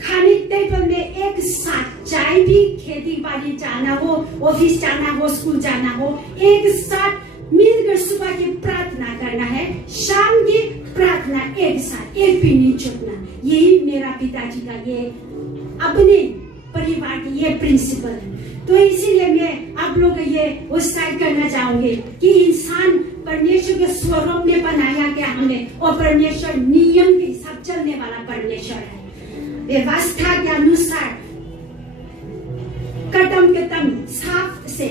खाने टेबल में एक साथ, चाहे भी खेती बाड़ी जाना हो, ऑफिस जाना हो, स्कूल जाना हो, एक साथ मिलकर सुबह की प्रार्थना करना है, शाम की प्रार्थना एक साथ, एक भी नहीं छूटना। यही मेरा पिताजी का ये अपने परिवार की ये प्रिंसिपल है। तो इसीलिए मैं आप लोग ये उत्साहित करना चाहूंगी कि इंसान परमेश्वर के स्वरूप में बनाया गया हमें, और परमेश्वर नियम के हिसाब चलने वाला परमेश्वर है, व्यवस्था के अनुसार कदम कदम साफ से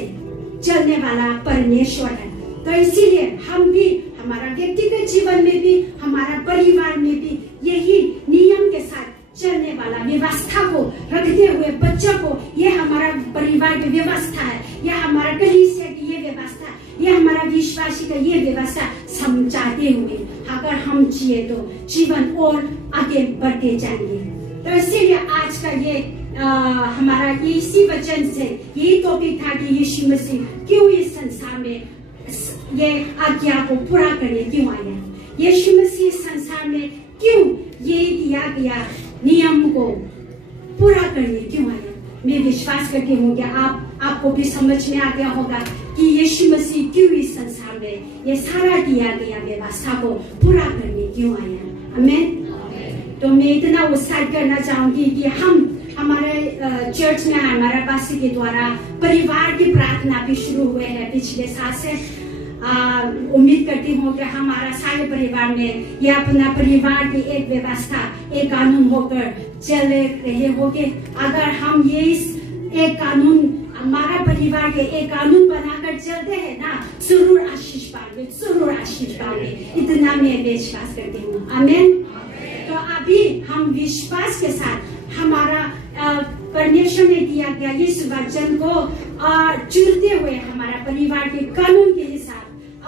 चलने वाला परमेश्वर है। तो इसीलिए हम भी, हमारा व्यक्तिगत जीवन में भी, हमारा परिवार में भी यही नियम के साथ चलने वाला, व्यवस्था को रखते हुए बच्चों को, ये हमारा परिवार की व्यवस्था है, यह हमारा कलीसिया की ये व्यवस्था, ये हमारा विश्वासी का ये व्यवस्था समझाते हुए अगर हम जिए तो जीवन और आगे बढ़ते जाएंगे। तो इसीलिए आज का ये हमारा इसी वचन से यही टॉपिक था कि यीशु मसीह क्यों इस संसार में ये आज्ञा को पूरा करने क्यों आया, यीशु मसीह इस संसार में क्यों ये दिया गया नियम को पूरा करने क्यों आया। मैं विश्वास करती हूँ कि आपको भी समझ में आ गया होगा कि यीशु मसीह क्यों इस संसार में ये सारा दिया गया व्यवस्था को पूरा करने क्यों आया। आमीन। तो मैं इतना उत्साहित करना चाहूंगी कि हम हमारे चर्च में हमारा पास्टर के द्वारा परिवार की प्रार्थना भी शुरू हुए हैं पिछले साल से। उम्मीद करती हूँ कि हमारा सारे परिवार में यह अपना परिवार की एक व्यवस्था एक कानून होकर चल रहे होंगे। अगर हम ये इस एक कानून हमारा परिवार के एक कानून बनाकर चलते हैं ना, जरूर आशीष पाएंगे, जरूर आशीष पाएंगे, इतना मैं विश्वास करती हूँ। आमीन। तो अभी हम विश्वास के साथ हमारा परमेश्वर ने दिया गया इस वचन को चुनते हुए हमारा परिवार के कानून के हिसाब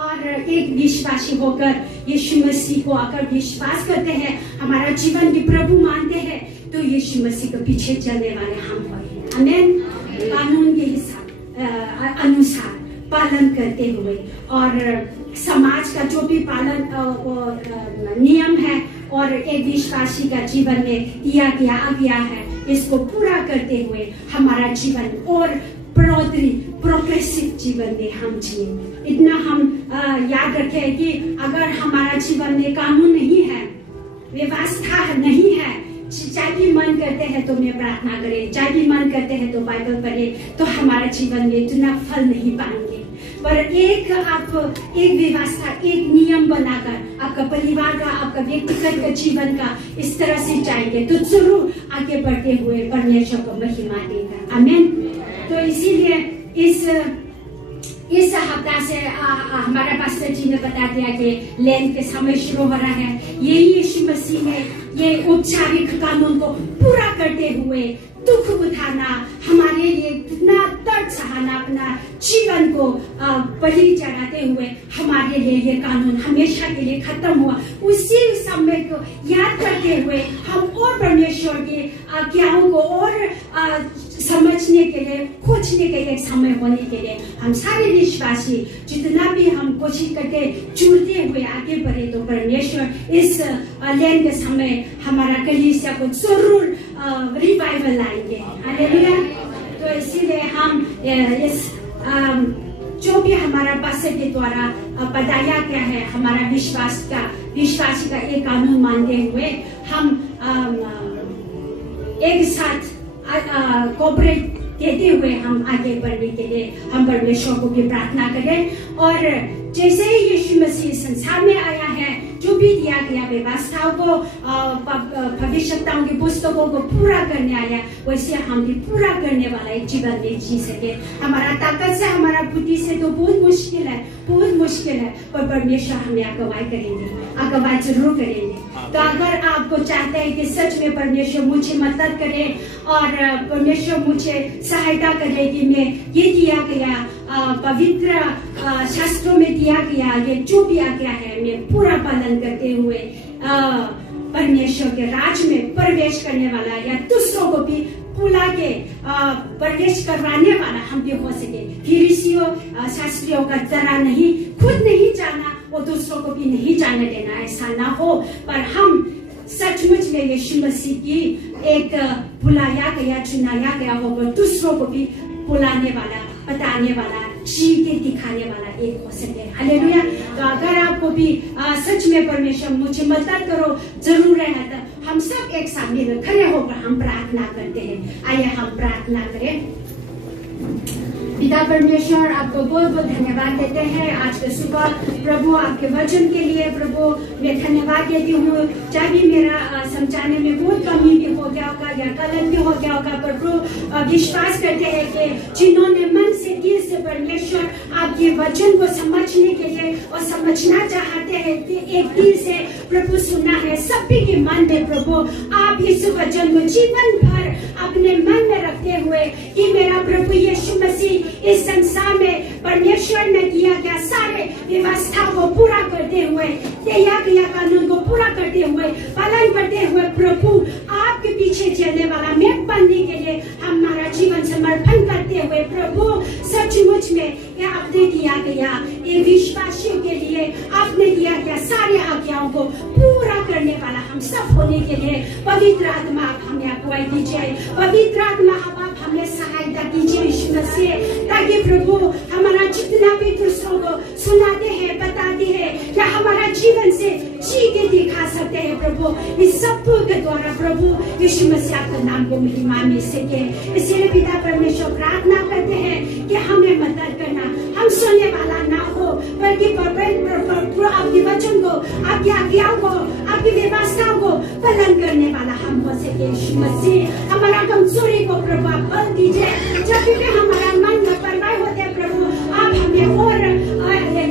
और एक विश्वासी होकर यीशु मसीह को अगर विश्वास करते हैं, हमारा जीवन के प्रभु मानते हैं, तो यीशु मसीह के पीछे चलने वाले हम हैं। आमीन। कानून के हिसाब अनुसार पालन करते हुए और समाज का जो भी पालन नियम है और एक विश्वासी का जीवन में दिया गया आज्ञा है, इसको पूरा करते हुए हमारा जीवन और प्रोग्रेसिव जीवन में हम जिए। इतना हम याद रखें कि अगर हमारा जीवन में कानून नहीं है, व्यवस्था नहीं है, चाहे भी मन करते हैं तो मैं प्रार्थना करें, चाहे भी मन करते हैं तो बाइबल पढ़े, तो हमारा जीवन में इतना फल नहीं पाएंगे। पर एक व्यवस्था एक नियम बनाकर आपका परिवार का आपका व्यक्तिगत का जीवन का इस तरह से जाएंगे तो जरूर आगे बढ़ते हुए परमेश्वर को महिमा देगा। आमीन। तो इसीलिए इस हफ्ता से हमारा पास्टर जी ने बता दिया कि लेन के समय शुरू हो रहा है। यही यीशु मसीह ने ये औपचारिक कानून को पूरा करते हुए दुख उठाना, हमारे लिए कितना दर्द सहाना, अपना जीवन को बलि चढ़ाते हुए हमारे लिए ये कानून हमेशा के लिए खत्म हुआ। उसी समय को याद करते हुए हम और परमेश्वर के आज्ञाओं को और समझने के लिए, खोजने के एक समय होने के लिए हम सारे विश्वासी जितना भी हम कोशिश करके जुड़ते हुए आगे बढ़े, तो परमेश्वर इस लेन के समय हमारा कलीसिया को जरूर रिवाइवल लाएंगे। हालेलुया। तो इसीलिए हम इस जो भी हमारा पास्टर के द्वारा बताया गया है, हमारा विश्वासी का एक कानून मानते हुए हम एक साथ कोऑपरेट देते हुए हम आगे बढ़ने के लिए हम परमेश्वर को भी प्रार्थना करें। और जैसे ही यीशु मसीह संसार में आया है, जो भी दिया गया व्यवस्थाओं को, भविष्यताओं की पुस्तकों को पूरा करने आया, वैसे हम भी पूरा करने वाला एक जीवन में जी सके। हमारा ताकत से, हमारा बुद्धि से तो बहुत मुश्किल है, पर परमेश्वर हमें अगुवाई करेंगे, अगुवाई जरूर करेंगे। तो अगर आपको चाहते हैं कि सच में परमेश्वर मुझे मदद करे और परमेश्वर मुझे सहायता करे कि मैं ये दिया गया पवित्र शास्त्रों में दिया गया ये जो भी आज्ञा है मैं पूरा पालन करते हुए परमेश्वर के राज में प्रवेश करने वाला या दूसरों को भी बुला के प्रवेश करवाने वाला हम भी हो सके। फरीसियों शास्त्रियों का तरह नहीं, खुद नहीं जाना और दूसरों को भी नहीं जाने देना, ऐसा ना हो। पर हम सचमुच में यीशु मसीह की एक बुलाया गया, चुनाया गया होगा, दूसरों को भी बुलाने वाला, बताने वाला, जी के दिखाने वाला एक हो सके। हालेलुया। तो अगर आपको भी सच में परमेश्वर मुझे मदद करो जरूर है, तो हम सब एक साथ मिलकर खड़े होकर हम प्रार्थना करते हैं। आइए हम प्रार्थना करें। पिता परमेश्वर, आपको बहुत बहुत धन्यवाद देते हैं आज के सुबह प्रभु आपके वचन के लिए। प्रभु मैं धन्यवाद देती हूँ, चाहे भी मेरा समझाने में बहुत कमी भी हो गया होगा या गलत भी हो गया होगा, प्रभु विश्वास करते हैं कि जिन्होंने मन से, दिल से परमेश्वर आपके वचन को समझने के लिए और समझना चाहते हैं, एक दिल से प्रभु सुनना है सभी के मन में। प्रभु आप इस वचन को जीवन भर अपने मन में रखते हुए कि मेरा प्रभु यीशु मसीह इस संसार में परमेश्वर ने दिया गया सारे व्यवस्था को पूरा करते हुए, दिया गया कानून को पूरा करते हुए, पालन करते हुए प्रभु आपके पीछे चलने वाला मेघ बनने के लिए हमारा जीवन समर्पण करते हुए प्रभु सचमुच में ये आपने दिया गया ये विश्वासियों के लिए आपने दिया गया सारे आज्ञाओं को पूरा करने वाला हम सब होने के लिए पवित्र आत्मा आप हमें अगुवाई दीजिए। पवित्र आत्मा आप हमें सहायता कीजिए यीशु मसीह, ताकि प्रभु हमारा जितना भी दूसरों को सुनाते हैं बताते हैं क्या हमारा जीवन से जी के दिखा सकते हैं प्रभु। इस सब के द्वारा प्रभु यीशु मसीह आपके नाम को महिमा मिल सके। इसलिए पिता परमेश्वर प्रार्थना करते हैं कि हमें मदद करना, हम सुनने वाला ना हो बल्कि आपके वचन को आपकी आज्ञाओं को आपकी व्यवस्थाओं को पालन करने वाला हम हो सके। यीशु मसीह हमारा कमजोरी को प्रभु आप बल दीजिए। जब भी हमारा मन में परवाह होते हैं प्रभु आप हमें और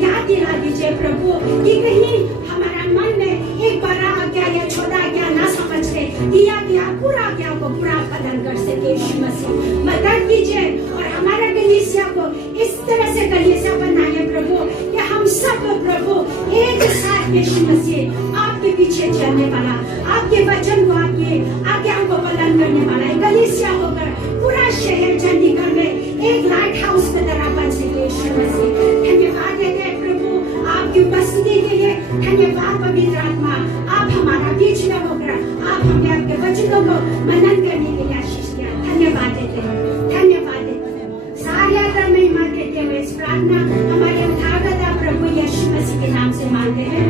याद दिला दीजिए प्रभु कि कहीं हमारा मन में एक बड़ा आज्ञा या छोटा आज्ञा ना समझ ले दिया गया पूरा आज्ञा को पूरा पालन कर सके। यीशु मसीह मदद कीजिए और हमारा कलीसिया को इस तरह से कलीसिया बनाइए प्रभु कि हम सब प्रभु एक साथ यीशु मसीह आपके पीछे चलने वाला आपके वचन को आपके आज्ञाओं को पालन करने वाला एक कलीसिया होकर पूरा शहर चंडीगढ़ में एक लाइट हाउस की तरह बन सके। यीशु मसीह धन्यवाद देते हैं प्रभु आपकी उपस्थिति के लिए। धन्यवाद पवित्र आत्मा आप हमारा बीच में होकर आप हमें आपके वचनों को मनन करने के लिए आशीष दिया। धन्यवाद देते हैं, धन्यवाद देते हैं। सारी आदर महिमा देते हुए इस प्रार्थना हमारे उद्धारकर्ता प्रभु यीशु मसीह के नाम से मांगते हैं।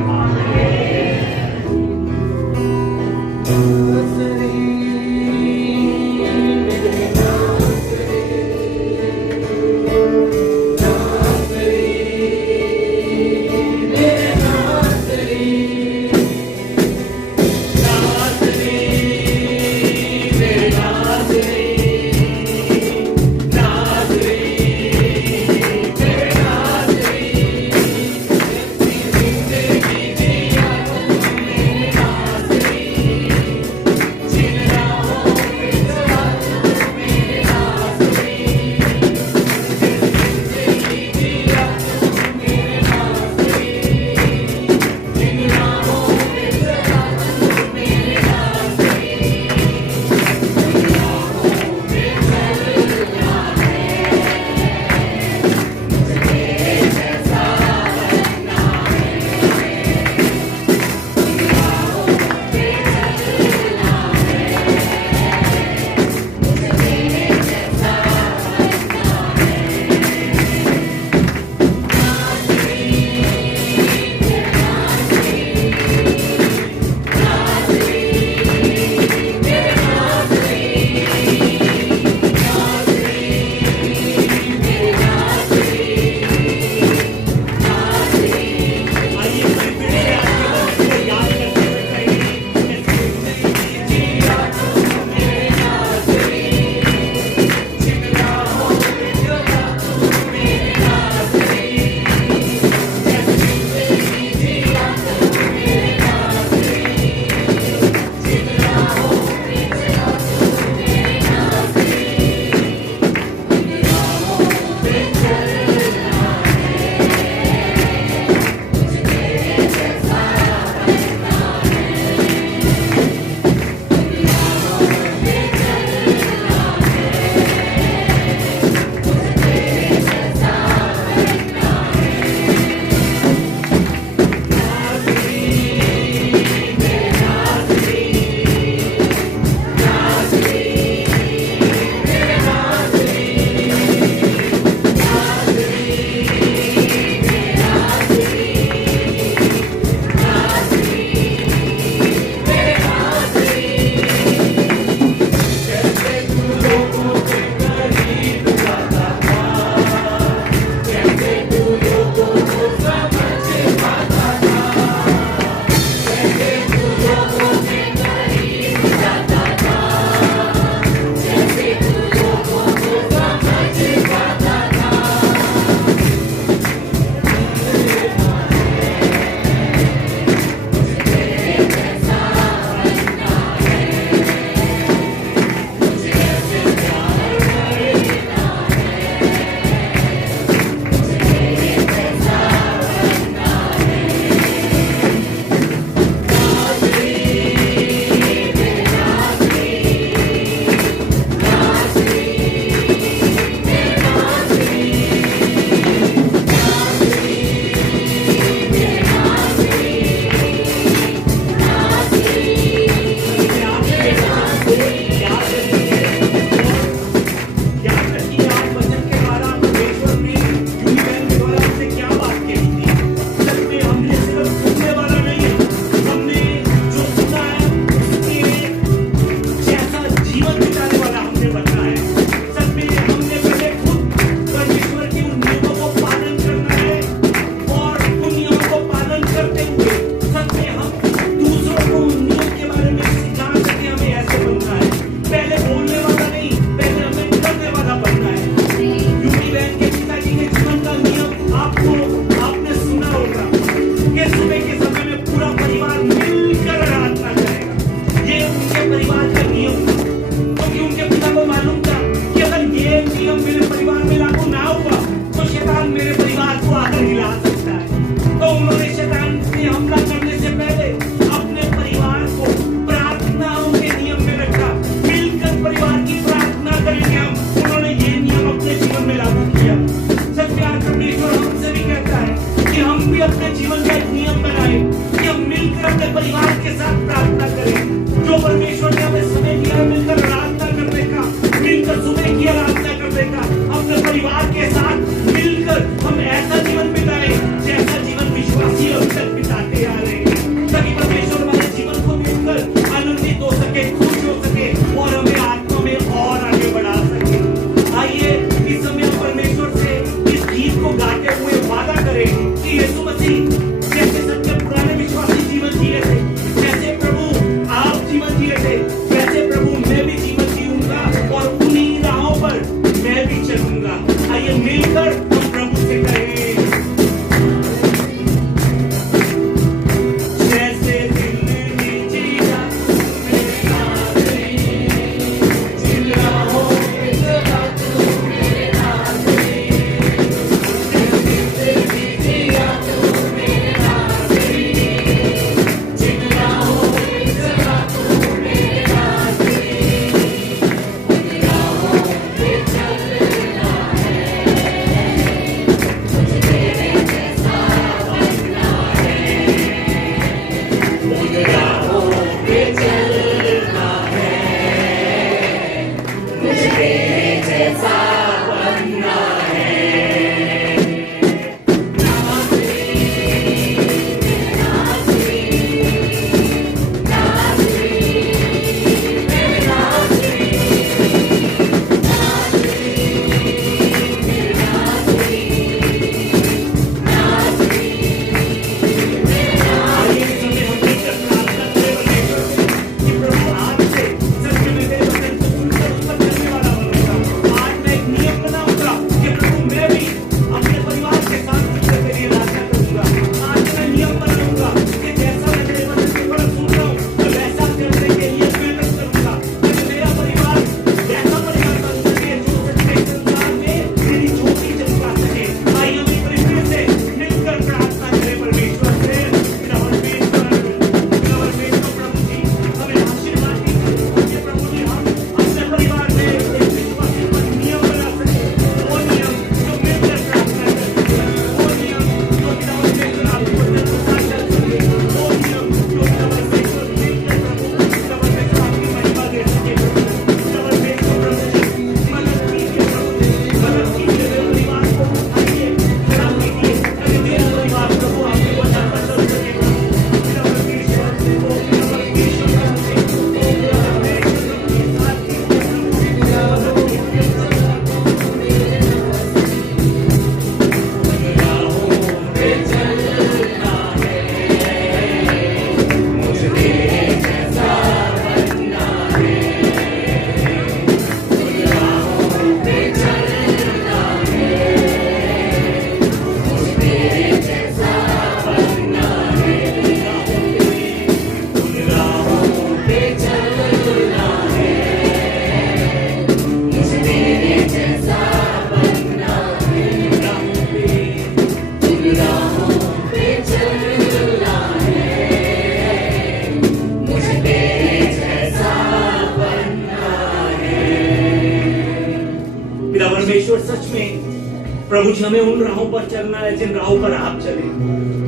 प्रभु जी हमें उन राहों पर चलना है जिन राहों पर आप चले,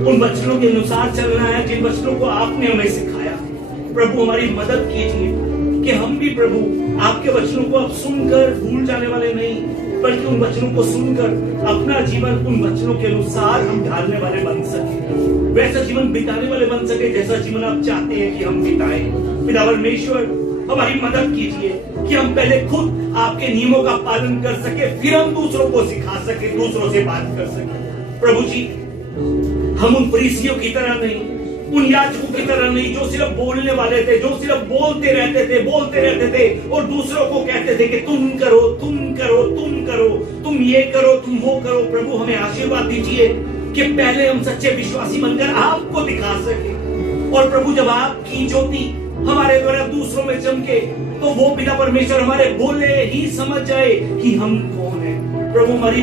उन वचनों के अनुसार चलना है जिन वचनों को आपने हमें सिखाया। प्रभु हमारी मदद कीजिए कि हम भी प्रभु आपके वचनों को अब सुनकर भूल जाने वाले नहीं, बल्कि उन वचनों को सुनकर अपना जीवन उन वचनों के अनुसार हम ढालने वाले बन सके, वैसा जीवन बिताने वाले बन सके जैसा जीवन आप चाहते हैं कि हम बिताएं। पिता परमेश्वर हमारी मदद कीजिए कि हम पहले खुद आपके नियमों का पालन कर सके, फिर हम दूसरों को सिखा सके, दूसरों से बात कर सके। प्रभु जी हम उन फरीसियों की तरह नहीं, उन याजकों की तरह नहीं जो सिर्फ बोलने वाले थे, जो सिर्फ बोलते रहते थे और दूसरों को कहते थे कि तुम करो, तुम करो, तुम करो, तुम ये करो, तुम वो करो। प्रभु हमें आशीर्वाद दीजिए कि पहले हम सच्चे विश्वासी बनकर आपको दिखा सके, और प्रभु जब आपकी ज्योति हमारे द्वारा दूसरों में चमके तो वो पिता परमेश्वर हमारे बोले ही समझ जाए कि हम कौन है। प्रभु हमारी